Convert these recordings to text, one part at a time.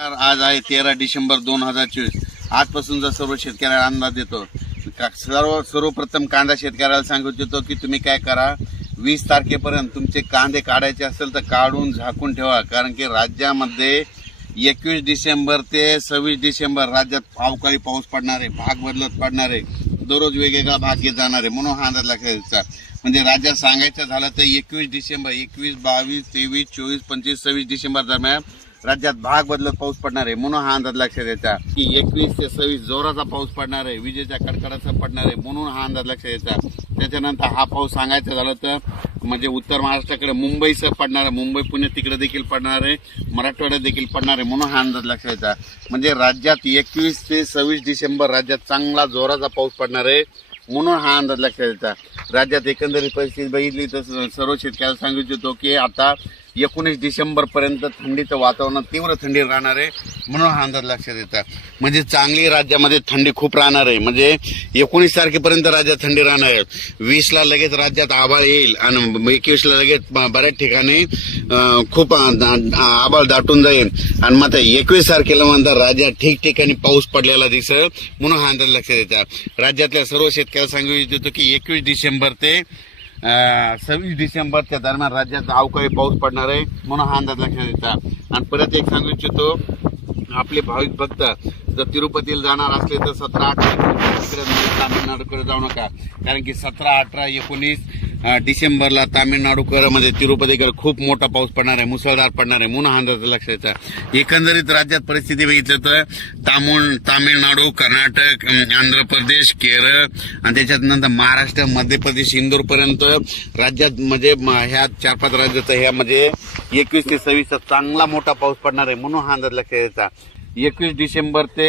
आज आहे तेरा डिसेंबर दोन हजार चोवीस. आजपासून जर सर्व शेतकऱ्याला अंदाज देतो का- सर्व सर्वप्रथम कांदा शेतकऱ्याला सांगू इच्छितो की तुम्ही काय करा वीस तारखेपर्यंत तुमचे कांदे काढायचे असेल तर काढून झाकून ठेवा. कारण की राज्यामध्ये एकवीस डिसेंबर ते सव्वीस डिसेंबर राज्यात अवकाळी पाऊस पडणार आहे भाग बदलत पडणार आहे दररोज वेगवेगळा भाग घेत जाणार आहे म्हणून हा अंदाज लक्षात म्हणजे राज्यात सांगायचं झालं तर एकवीस डिसेंबर एकवीस बावीस तेवीस चोवीस पंचवीस सव्वीस डिसेंबर दरम्यान राज्यात भाग बदलत पाऊस पडणार आहे. म्हणून हा अंदाज लक्षात द्यायचा की एकवीस ते सव्वीस जोराचा पाऊस पडणार आहे. विजेच्या कडकडाचा पडणार आहे. म्हणून हा अंदाज लक्षात द्यायचा त्याच्यानंतर हा पाऊस सांगायचं झालं तर म्हणजे उत्तर महाराष्ट्राकडे मुंबईसह पडणार आहे. मुंबई पुणे तिकडे देखील पडणार आहे. मराठवाड्यात देखील पडणार आहे. म्हणून हा अंदाज लक्षात द्यायचा म्हणजे राज्यात एकवीस ते सव्वीस डिसेंबर राज्यात चांगला जोराचा पाऊस पडणार आहे. म्हणून हा अंदाज लक्षात द्यायचा राज्यात एकंदरीत परिस्थिती बघितली तर सर्व शेतकऱ्याला सांगू इच्छितो की आता एकोणीस डिसेंबरपर्यंत थंडीचं वातावरण तीव्र थंडी राहणार आहे म्हणून हा अंदाज लक्षात येतात म्हणजे चांगली राज्यामध्ये थंडी खूप राहणार आहे. म्हणजे एकोणीस तारखेपर्यंत राज्यात थंडी राहणार आहे. वीसला लगेच राज्यात आभाळ येईल आणि एकवीसला लगेच बऱ्याच ठिकाणी खूप आभाळ दाटून जाईल. आणि मग एकवीस तारखेला म्हणतात राज्यात ठिकठिकाणी पाऊस पडलेला दिसेल म्हणून हा अंदाज लक्षात येतात राज्यातल्या सर्व शेतकऱ्याला सांगू इच्छितो की एकवीस डिसेंबर ते सव्वीस डिसेंबरच्या दरम्यान राज्यात अवकाळी पाऊस पडणार आहे म्हणून हा अंदाज लक्षात येतात आणि परत एक सांगू इच्छितो आपले भाविक भक्त जर तिरुपतीला जाणार असले तर सतरा अठरा तिकडे तामिळनाडूकडे जाऊ नका. कारण की सतरा अठरा एकोणीस डिसेंबरला तामिळनाडूकडे मध्ये तिरुपतीकडे खूप मोठा पाऊस पडणार आहे मुसळधार पडणार आहे म्हणून अंदाज लक्षाचा एकंदरीत राज्यात परिस्थिती बघितलं तर तामिळ तामिळनाडू कर्नाटक आंध्र प्रदेश केरळ आणि त्याच्यात नंतर महाराष्ट्र मध्य प्रदेश इंदूरपर्यंत राज्यात म्हणजे ह्या चार पाच राज्याचं ह्या म्हणजे एकवीस ते सव्वीसचा चांगला मोठा पाऊस पडणार आहे म्हणून हा अंदाज लक्षात यायचा एकवीस डिसेंबर ते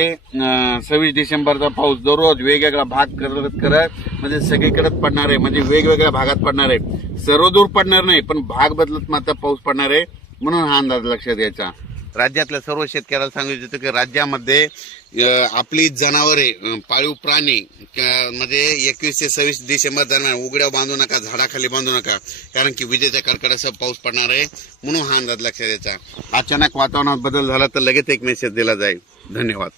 सव्वीस डिसेंबरचा पाऊस दररोज वेगवेगळा भाग करत करत म्हणजे सगळीकडेच पडणार आहे म्हणजे वेगवेगळ्या भागात पडणार आहे. सर्व दूर पडणार नाही पण भाग बदलत मात्र पाऊस पडणार आहे म्हणून हा अंदाज लक्षात घ्यायचा. राज्यातल्या सर्व शेतकऱ्याला सांगू इच्छितो की राज्यामध्ये आपली जनावरे पाळीव प्राणी म्हणजे एकवीस ते सव्वीस डिसेंबर दरम्यान उघड्या बांधू नका झाडाखाली बांधू नका कारण की विजेच्या कडकडासह पाऊस पडणार आहे म्हणून हा अंदाज लक्षात द्यायचा अचानक वातावरणात बदल झाला तर लगेच एक मेसेज दिला जाईल. धन्यवाद.